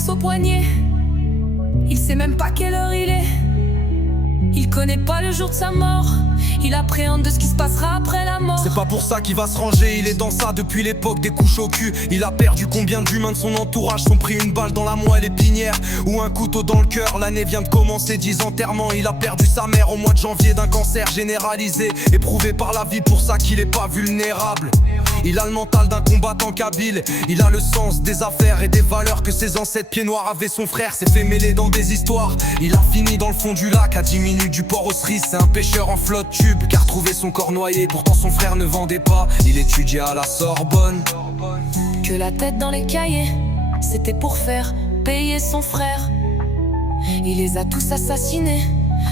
Rolex au poignet. Il sait même pas quelle heure il est. Il connaît pas le jour de sa mort. Il appréhende de ce qui se passera après la mort. C'est pas pour ça qu'il va se ranger, il est dans ça depuis l'époque des couches au cul. Il a perdu combien d'humains de son entourage sont pris une balle dans la moelle épinière ou un couteau dans le cœur. L'année vient de commencer, 10 enterrements. Il a perdu sa mère au mois de janvier d'un cancer généralisé, éprouvé par la vie, pour ça qu'il est pas vulnérable. Il a le mental d'un combattant kabyle. Il a le sens des affaires et des valeurs que ses ancêtres pieds noirs avaient. Son frère s'est fait mêler dans des histoires. Il a fini dans le fond du lac à 10 minutes du port aux cerises. C'est un pêcheur en flotte tube qui a retrouvé son corps noyé. Pourtant son frère ne vendait pas, il étudiait à la Sorbonne. Que la tête dans les cahiers, c'était pour faire payer son frère. Il les a tous assassinés.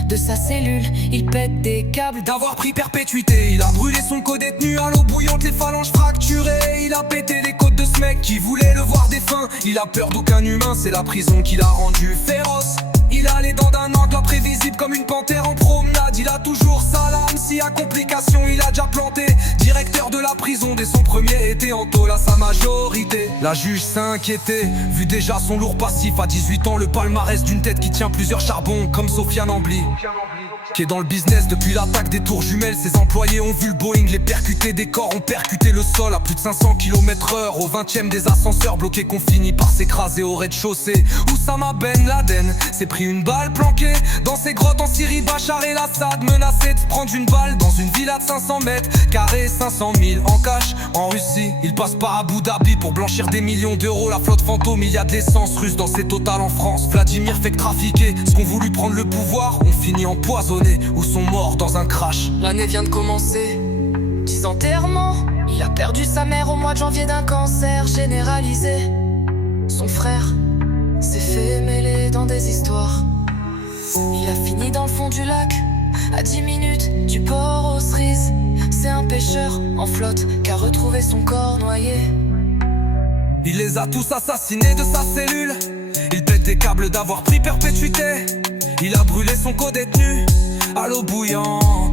De sa cellule, il pète des câbles. D'avoir pris perpétuité, il a brûlé son co-détenu à l'eau bouillante, les phalanges fracturées. Il a pété les côtes de ce mec qui voulait le voir défunt. Il a peur d'aucun humain, c'est la prison qui l'a rendu féroce. Il a les dents d'un angle imprévisible comme une panthère en promenade. Il a toujours sa lame, s'il y a complication il a déjà planté. Directeur de la prison dès son premier été, en tôle à sa majorité. La juge s'inquiétait, vu déjà son lourd passif. À 18 ans, le palmarès d'une tête qui tient plusieurs charbons, comme Sofiane Ambly, qui est dans le business depuis l'attaque des tours jumelles. Ses employés ont vu le Boeing les percuter, des corps ont percuté le sol à plus de 500 km/h. Au 20e des ascenseurs bloqués qu'on finit par s'écraser au rez-de-chaussée. Oussama Ben Laden s'est pris une balle planquée dans ses grottes en Syrie. Bachar el-Assad menacé de prendre une balle dans une villa de 500 mètres carrés, 500 000 en cash en Russie. Il passe par Abu Dhabi pour blanchir des millions d'euros. La flotte fantôme, il y a de l'essence russe dans ses totales en France. Vladimir fait que trafiquer ceux qui ont voulu prendre le pouvoir ont fini empoisonnés ou sont morts dans un crash. L'année vient de commencer, 10 enterrements. Il a perdu sa mère au mois de janvier d'un cancer généralisé. Son frère s'est fait mêler dans des histoires. Il a fini dans le fond du lac, à 10 minutes du port aux cerises. C'est un pêcheur en flotte qui a retrouvé son corps noyé. Il les a tous assassinés de sa cellule. Il pète des câbles d'avoir pris perpétuité. Il a brûlé son co-détenu à l'eau bouillante.